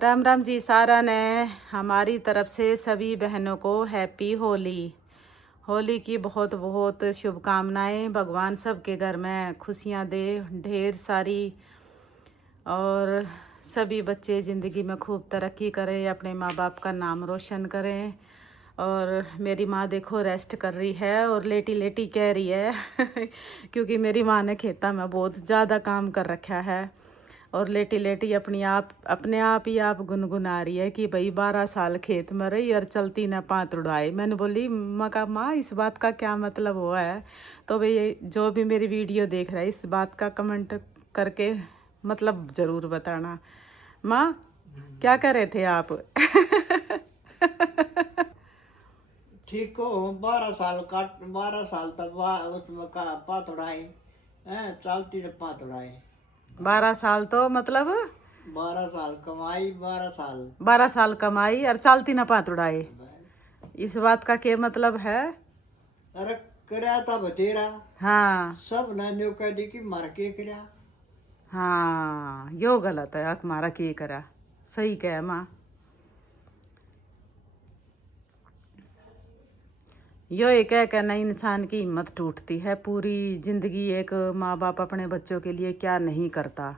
राम राम जी। सारा ने हमारी तरफ से सभी बहनों को हैप्पी होली। होली की बहुत बहुत शुभकामनाएं। भगवान सबके घर में खुशियां दे ढेर सारी, और सभी बच्चे ज़िंदगी में खूब तरक्की करें, अपने माँ बाप का नाम रोशन करें। और मेरी माँ देखो रेस्ट कर रही है और लेटी लेटी कह रही है क्योंकि मेरी माँ ने खेता में बहुत ज़्यादा काम कर रखा है और लेटी लेटी अपने आप ही आप गुनगुना रही है कि भाई 12 साल खेत में रही और चलती ना पाँत उड़ाए। मैंने बोली माँ इस बात का क्या मतलब हुआ है? तो भाई जो भी मेरी वीडियो देख रहा है इस बात का कमेंट करके मतलब ज़रूर बताना। माँ क्या कर रहे थे आप? ठीक हो 12 साल तक उसमें का पातुड़ाई है, चलती ने पातुड़ाई 12 साल तो मतलब 12 साल कमाई, 12 साल 12 साल कमाई और चालती ना पाँत उड़ाए। इस बात का क्या मतलब है? अरे करया था बतेरा हाँ सब नानियों कह दी कि मर के करया। हाँ, यो गलत है। हमारा के करा सही कह माँ। यो एक है कहना इंसान की हिम्मत टूटती है। पूरी जिंदगी एक माँ बाप अपने बच्चों के लिए क्या नहीं करता।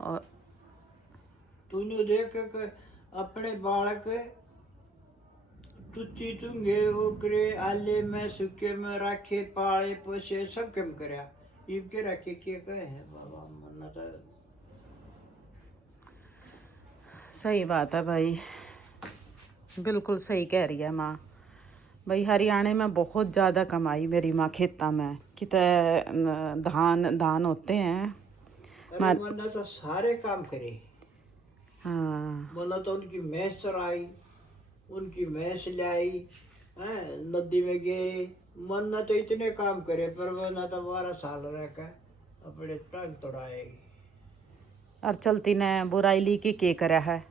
और तूने देख के अपने बालक तुच्ची तुंगे ओकरे आले में सुखे में रखे पाले पोसे सब कम करया। इब के रखे के कहे है बाबा मन्ना तो सही बात है भाई, बिल्कुल सही कह रही है माँ। भाई हरियाणा में बहुत ज़्यादा कमाई मेरी माँ खेता में। कितने धान धान होते हैं। अरे मन्ना तो सारे काम करे। हाँ बोला तो उनकी भैंस चराई, उनकी भैंस लाई है, नदी में गए। मन न तो इतने काम करे पर वो न तो 12 साल रहकर अपने टांग तोड़ाए। और चलती ने बुराई ली के करा है?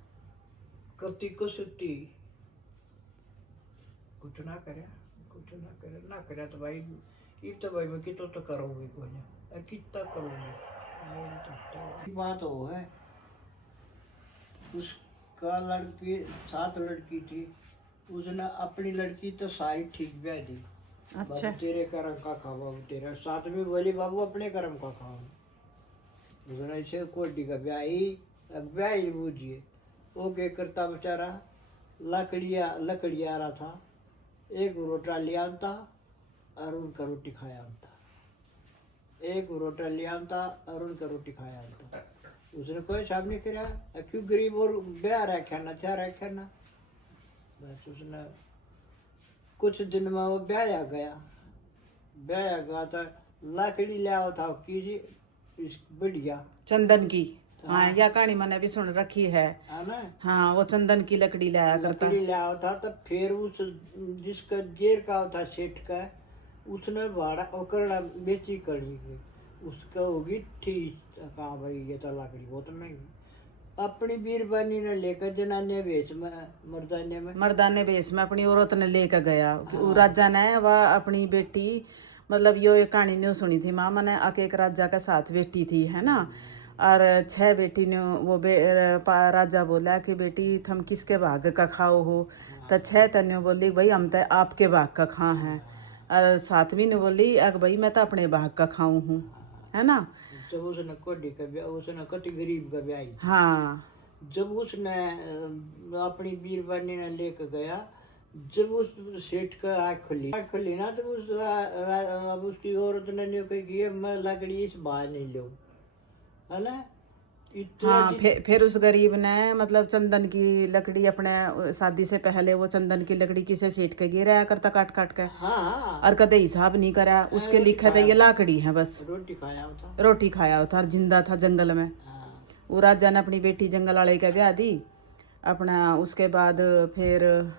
कति को सुती कुछ ना करे, कुछ ना करे ना करे तो भाई ये तो भाई मैं कितो तो करूँगी कोई ना, अरे कितना करूँगी। बात वो है उसका लड़की 7 लड़की थी, उसने अपनी लड़की तो सारी ठीक ब्याह दी। अच्छा बाबू तेरे कर्म का खाओ, बाबू तेरा साथ में बोली बाबू अपने कर्म का खाओ। उसने ऐसे कोटी का ब्याह ही बूझिए। वो क्या करता बेचारा, लकड़िया रहा था, एक रोटा ले आता और उनका रोटी खाया आता, एक रोटा ले आता और उनका रोटी खाया आता। उसने कोई साहब नहीं करा क्यों गरीब और ब्याह रखा ना क्या रखा ना। बस उसने कुछ दिन में वो ब्याह गया था, लकड़ी ले आओ था की बढ़िया चंदन की। हाँ यह कहानी मैंने भी सुन रखी है ना। हाँ वो चंदन की लकड़ी लाया करता। लकड़ी ले आओ था तो फिर उस जिसका जेर का था सेठ का, उसने भाड़ा ओकरड़ा बेची कड़ी गई, उसका होगी ठीक। कहाँ भाई ये तो लकड़ी बहुत महंगी। अपनी बीरबानी ने लेकर जनाने बेच में मर्दाने बेस में अपनी औरत ने लेकर गया। हाँ। राजा ने वह अपनी बेटी मतलब यो एक कहानी ने सुनी थी माँ मैंने। एक राजा के साथ बेटी थी है ना, और 6 बेटी ने वो राजा बोला कि बेटी तुम किसके भाग का खाओ हो? तो 6 तने बोली भाई हम तो आपके भाग का खा हैं। और 7वीं ने बोली अग भाई मैं तो अपने भाग का खाऊं हूँ, है ना। जब उसने कोडी का ब्याह, उसने कति गरीब का ब्याह। हाँ जब उसने अपनी बीरबानी ने लेकर गया, जब उस सेठ का आँख खुली ना तो अब उसकी औरत ने न्यू कही मैं लकड़ी इस बाहर नहीं लूँ, है ना। हाँ फिर उस गरीब ने मतलब चंदन की लकड़ी अपने शादी से पहले वो चंदन की लकड़ी किसे सेठ के गिराया करता काट काट के। हाँ और कदे हिसाब नहीं करा उसके लिखा था ये लाकड़ी है बस। रोटी खाया था, रोटी खाया था और जिंदा था जंगल में। हाँ। वो राजा ने अपनी बेटी जंगल वाले का ब्याह दी अपना। उसके बाद फिर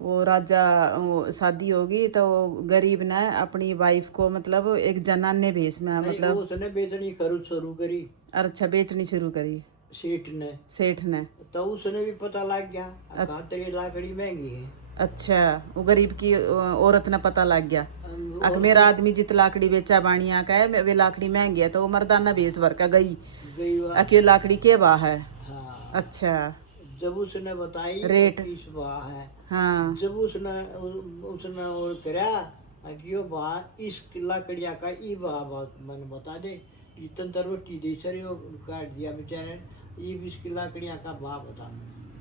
वो राजा शादी होगी तो गरीब ने अपनी वाइफ को मतलब एक जनाने भेस में मतलब उसने बेचनी शुरू करी। अच्छा बेचनी शुरू करी सेठ ने तो उसने भी पता लग गया कहाँ तेरी लाकड़ी महंगी है। अच्छा वो गरीब की औरत ने पता लग गया अक मेरा आदमी जित लाकड़ी बेचा बाणिया का है वे लाकड़ी महंगी है। तो वो मर्दाना बेच भर का गई अक ये लाकड़ी के बा है। हाँ अच्छा। जब उसने बताई रेट। 21 भाव है, हाँ। जब उसने उसने वो करा कि यो भाव इस लकड़िया का ई भाव मैंने बता दे, इतन तो रोटी दे सर वो काट दिया बेचारे ने, ये इसकी लकड़िया का भाव बता।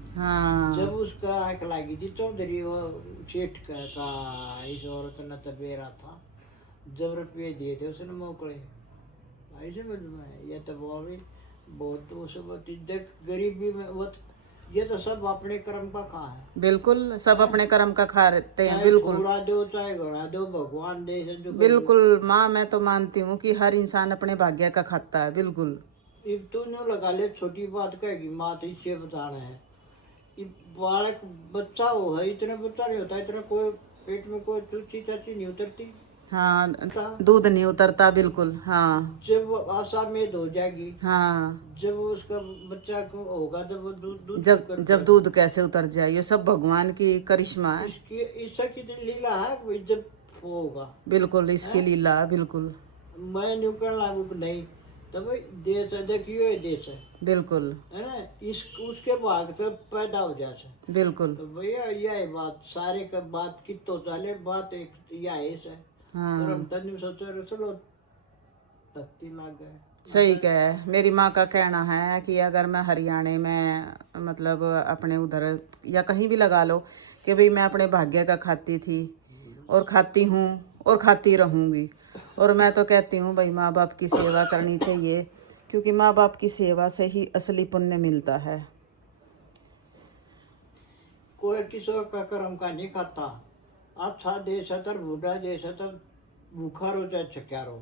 जब हाँ। उसका आंख लगी थी चौधरी वो सेठ का इस औरत ने तबेरा था, जब रुपये दिए थे उसने मोकले, ऐसे समझ में ये तो वो भी बहुत वो सब देख गरीबी में वो ये तो सब अपने कर्म का खा है। बिल्कुल, सब हैं? अपने कर्म का खा रहते हैं, चाहे बिल्कुल। थोड़ा दो चाहे घना दो, भगवान दे से जो कर दो। बिल्कुल माँ, मैं तो मानती हूँ कि हर इंसान अपने भाग्य का खाता है, बिल्कुल। ये तो न्यू लगा ले, छोटी बात कहेगी माँ तो इससे बताना है, ये बालक बच्चा हो है, इतना बच्चा नहीं होता, इतना कोई पेट में कोई चूची चाची नहीं उतरती। हाँ, था। दूध नहीं उतरता, बिल्कुल। हाँ। जब आशा में हो जाएगी, हाँ। जब उसका बच्चा को होगा तो वो दूध दूध जब पकड़ जब कर दूध कैसे उतर जाए, ये सब भगवान की करिश्मा है। इसकी ईसा की तो लीला है कि भाई जब वो होगा। बिल्कुल, इसकी हैं? लीला, बिल्कुल। मैं न्यू कहने लागू कि नहीं, तो भाई देश है, देखियो ये देश बिल्कुल। है ना, इस उसके भाग से पैदा हो जाए। बिल्कुल। तो भैया यह बात सारे का बात की तो चाले बात एक यह है, पर हम हाँ, तो नहीं सोच रहे चलो तख्ती लाग गए। सही कह। मेरी माँ का कहना है कि अगर मैं हरियाणा में, मतलब अपने उधर या कहीं भी लगा लो, कि भाई मैं अपने भाग्य का खाती थी और खाती हूँ और खाती रहूँगी। और मैं तो कहती हूँ भाई माँ बाप की सेवा करनी चाहिए, क्योंकि माँ बाप की सेवा से ही असली पुण्य मिलता है। कोई किसी का कर्म का नहीं खाता, अच्छा देश है तो बूढ़ा देश है तो भूखा रो चाहे चक्या रो,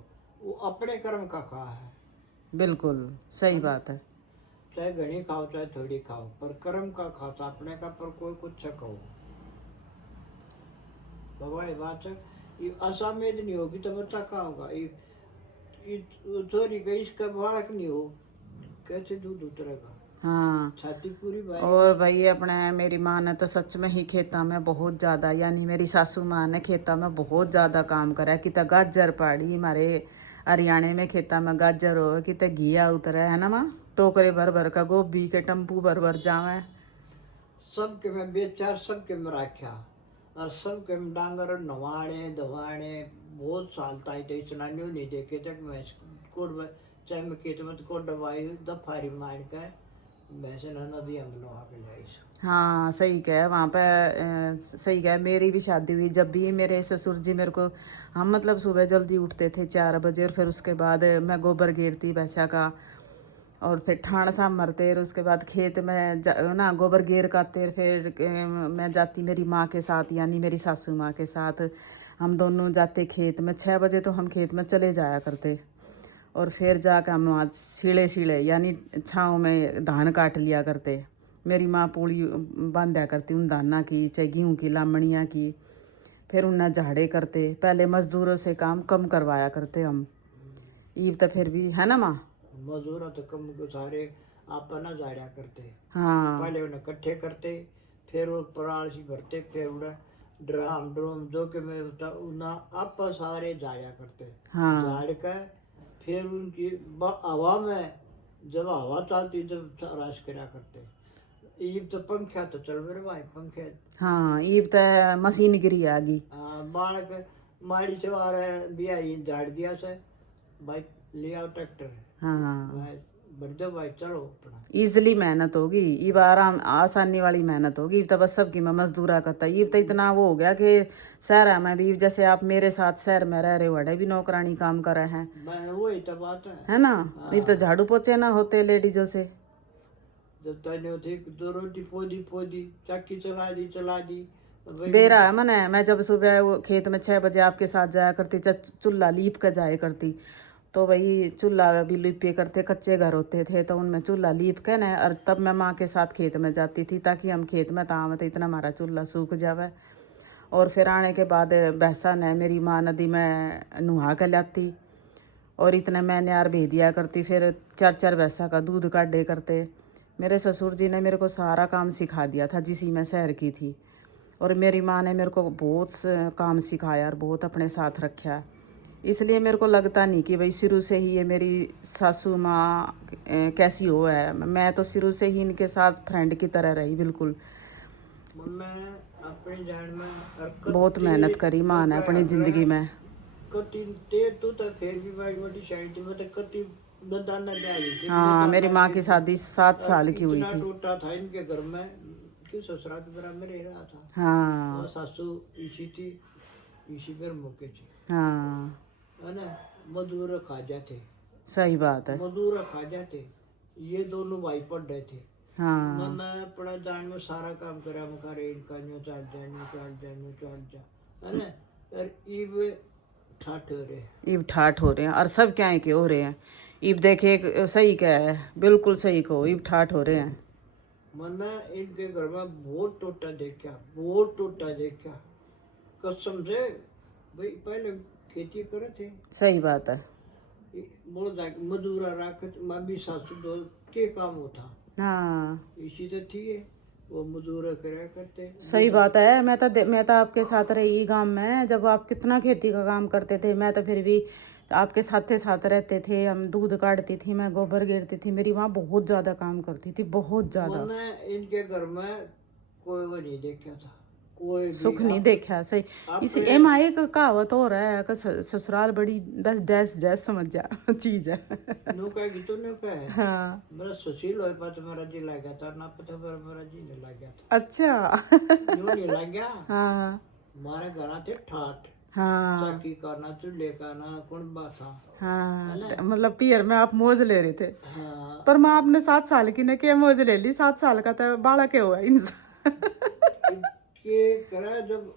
वो अपने कर्म का खा है। बिल्कुल सही बात है। चाहे घनी खाओ चाहे थोड़ी खाओ, पर कर्म का खाता अपने का, पर कोई कुछ कहो बाबा ये बात है। ये असामेद नहीं होगी तो बच्चा कहाँ होगा, ये चोरी गई इसका बालक नहीं हो, कैसे दूध उतरेगा। हाँ। छाती पूरी भाई। और भाई अपने मेरी माँ ने तो सच में ही खेता में बहुत ज़्यादा, यानी मेरी सासू माँ ने खेता में बहुत ज़्यादा काम करा। कितना गाजर पाड़ी हमारे हरियाणा में, खेता में गाजर हो, कितना घिया उतरे, है ना माँ। टोकरे भर भर का गोभी के टम्पू भर भर जावे। सबके में बेचार सबके में राख्या, और सबके में डांगर नवाणे दवाणे बहुत साल ताई तो इतना न्यू नहीं देखे तक मैं कोड चाहे मैं खेत में को दवाई दफारी मार के भैंसे नदी हम नवा के लाई। हाँ सही कह। वहाँ पे सही कह। मेरी भी शादी हुई, जब भी मेरे ससुर जी मेरे को, हम मतलब सुबह जल्दी उठते थे 4 बजे, और फिर उसके बाद मैं गोबर घेरती भैंसा का, और फिर ठाण सा मरते, और उसके बाद खेत में ना गोबर घेर काते, फिर मैं जाती मेरी माँ के साथ, यानी मेरी सासू माँ के साथ। हम दोनों जाते खेत में, 6 बजे तो हम खेत में चले जाया करते, और फिर जाकर हम वहाँ सीढ़े सीढ़े यानी छाँव में धान काट लिया करते। मेरी माँ पूड़ी बांधा करती उन धाना की, चाहे गेहूँ की लामड़ियाँ की। फिर उन्हें झाड़े करते, पहले मजदूरों से काम कम करवाया करते हम। ईब तो फिर भी, है ना माँ। मजदूर तो कम को सारे आप ना जाया करते, हाँ। पहले उन्हें इकट्ठे करते, फिर वो पराल सी भरते, फिर उन्हें ड्राम ड्रोम जो कि मैं उन्हें आप सारे जाया करते, हाँ। झाड़ कर फिर उनकी हवा में जब हवा चलती जब राश करा करते। ईब तो पंखा तो चल मेरे भाई पंखे। हाँ, ईब तो मशीन गिरी आ गई। बालक माड़ी से आ रहे बिहारी झाड़ दिया से, भाई ले आओ ट्रैक्टर, हाँ, भाई बढ़ दो भाई चलो अपना। ईजली मेहनत होगी, ईब आराम आसानी वाली मेहनत होगी। ईब तो बस सबकी मैं मजदूरा करता। ईब तो इतना वो हो गया कि शहर में भी, जैसे आप मेरे साथ शहर में रह रहे हो, वड़े भी नौकरानी काम कर रहे हैं, मैं वही तो बात है ना। ईब तो हाँ। झाड़ू पोछे ना होते लेडीजों से। जब तने होती दो रोटी पोदी पोदी चक्की चला दी भाई। बेरा है मने, मैं जब सुबह वो खेत में 6 बजे आपके साथ जाया करती, चूल्हा लीप कर जाया करती, तो भाई चूल्हा भी लिपे करते, कच्चे घर होते थे तो उनमें चूल्हा लीप के ना, और तब मैं माँ के साथ खेत में जाती थी, ताकि हम खेत में ताम तो इतना हमारा चूल्हा सूख जावे। और फिर आने के बाद भैंसा ने मेरी माँ नदी में नुहा के लाती, और इतने मैं न्यार भेज दिया करती। फिर 4 4 भैंसा का दूध काटे करते। मेरे ससुर जी ने मेरे को सारा काम सिखा दिया था, जिसी मैं शहर की थी। और मेरी माँ ने मेरे को बहुत काम सिखाया और बहुत अपने साथ रखा। इसलिए मेरे को लगता नहीं कि भाई शुरू से ही ये मेरी सासू माँ कैसी हो है। मैं तो शुरू से ही इनके साथ फ्रेंड की तरह रही बिल्कुल। मैं अपनी जान में बहुत मेहनत करी माँ ने अपनी जिंदगी में। कति ते तू तो फिर भी बड़ी मोटी शादी में तो कति बदाना जा रही थी। हाँ, मेरी माँ की शादी 7 साल की हुई इतना थी। टूटा था इनके घर में कि ससुराल के बराबर रह रहा था। हाँ और सासू इसी थी, इसी पर मौके थी, हाँ, है ना। मजदूर खाजा थे, सही बात है। मजदूर खाजा थे। ये दोनों भाई पढ़ रहे थे। हाँ मैंने अपना जान में सारा काम करा, मुखारे इनका न्यू चाल जा, है ना। और इब ठाठ हो रहे, ईब ठाठ हो रहे हैं और सब क्या है के हो रहे हैं। ईब देखे सही क्या है, बिल्कुल सही कहो, ईब ठाठ हो रहे हैं। मैंने इनके घर में बहुत टूटा देखा, बहुत टूटा देखा कसम से। भाई पहले खेती करे थे, सही बात है। बोलो मजदूरा राख माँ भी सासू दो के काम होता। हाँ इसी तो थी है, वो मजदूर करा करते। सही बात है। मैं तो आपके साथ रही गांव में, जब आप कितना खेती का काम करते थे। मैं तो फिर भी आपके साथ रहते थे। हम दूध काटती थी, मैं गोबर गिरती थी। मेरी माँ बहुत ज्यादा काम करती थी, बहुत ज्यादा। मैंने इनके घर में कोई वो नहीं देखा था, कोई भी। सुख नहीं देखा। सही इसी एम एक कहावत हो रहा है कि ससुराल बड़ी दस दस जैस समझ जा चीज है। नो कहेगी तो नो कहे। हाँ मेरा सुशील हो पास मेरा जी लग गया था ना, पता पर मेरा जी नहीं लग गया था। अच्छा। यूं नहीं लग गया। हाँ हमारे घर थे ठाठ, हाँ चाकी करना, चूल्हे करना, कुंबा था। हाँ, मतलब पियर में आप मौज ले रहे थे। हाँ। पर माँ आपने 7 साल की ने क्या मौज ले ली? 7 साल का तो बाड़ा के हुआ इंसान। के करा जब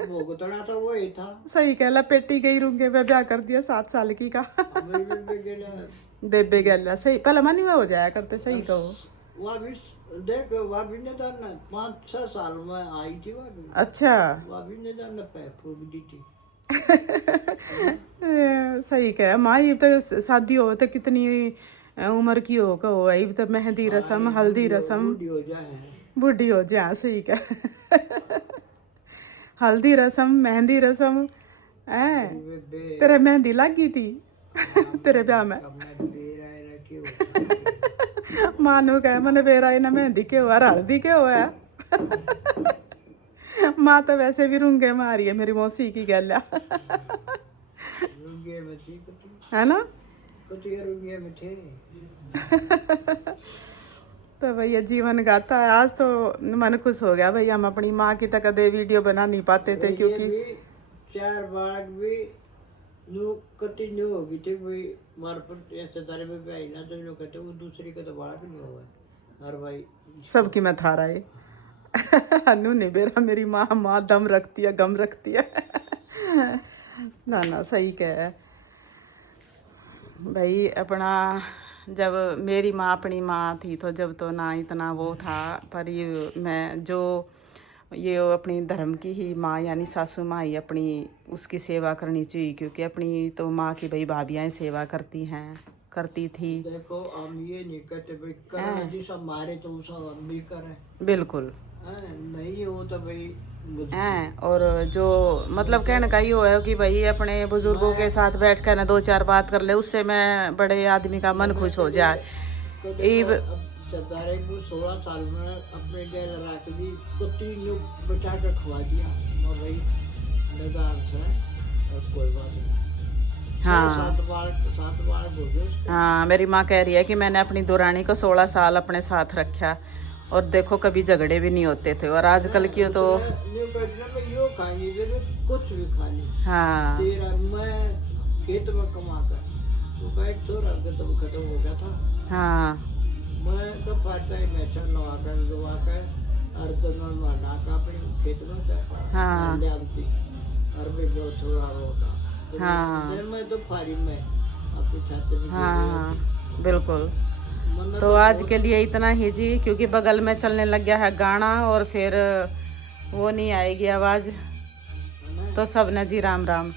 भोगतड़ा था वही था। सही कह, लपेटी गई रूंगे में ब्याह कर दिया 7 साल की का। हमारी बेबे गेला बेबे गैला सही पहले मनी में हो जाया करते। सही कहो। वहाँ भी देख, वहाँ भी नहीं जानना 5-6 साल में आई थी वहाँ भी। अच्छा। वहाँ भी नहीं जानना पैर फूक दी थी। सही कह माँ, ये तो शादी हो तो कितनी उम्र की हो का हो, ये तो मेहंदी रस्म, हल्दी रस्म, बूढ़ी हो जाए। बूढ़ी हो जा। सही कह। हल्दी रस्म, मेहंदी रस्म है। बेबे तेरे मेहंदी लगी थी तेरे ब्याह में? मानो कह मैंने बेरा ना मेहंदी के हुआ हल्दी के हुआ है। माँ तो वैसे भी रूंगे मारी है मेरी मौसी की गल है ना। तो भैया जीवन गाथा है। आज तो मन खुश हो गया भाई, हम अपनी माँ की तो कदे वीडियो बना नहीं पाते थे क्योंकि 4 बालक भी न्यू कति न्यू होगी थी। कोई मार पर ऐसे तारे में भी आई ना तो न्यू कहते वो दूसरी का तो बालक नहीं हुआ। हर भाई सबकी मैं थारा है। अनु नहीं बेरा मेरी माँ दम रखती है, गम रखती है। ना सही कह भाई। अपना जब मेरी माँ अपनी माँ थी तो जब तो ना इतना वो था, पर ये मैं जो ये अपनी धर्म की ही माँ यानी सासू माँ ही अपनी उसकी सेवा करनी चाहिए, क्योंकि अपनी तो माँ की भाई भाभियाँ सेवा करती थी। देखो हम ये नहीं कहते भाई करें जी सब मारे तो सब हम भी करें, बिल्कुल नहीं हो तो भाई हैं। और जो मतलब कहने का ये है कि भाई अपने बुजुर्गों के साथ बैठ कर ना 2-4 बात कर ले, उससे मैं बड़े आदमी का मन खुश हो जाए। सरदारे को 16 साल में अपने गैल रख दी, कुत्ती ने बिठा कर खवा दिया और भाई निदान से और कोई बात नहीं। हाँ 7 बार हो गए। हाँ, मेरी माँ कह रही है कि मैंने अपनी दुरानी को 16 साल अपने साथ रखा और देखो कभी झगड़े भी नहीं होते थे। और आजकल की तो कुछ भी खानी। हाँ तेरा मैं खेत में कमा कर तो कहे थोड़ा खत्म हो गया था। हाँ मैं तो फायदा ही मैं चल लगा कर दुआ कर और तो मैं ना का अपने खेत में कर हाँ ले आती और भी बहुत थोड़ा होता। हाँ मैं तो फारी में आपके छात्र में। हाँ बिल्कुल। तो आज के लिए इतना ही जी, क्योंकि बगल में चलने लग गया है गाना और फिर वो नहीं आएगी आवाज़। तो सब ने जी राम राम।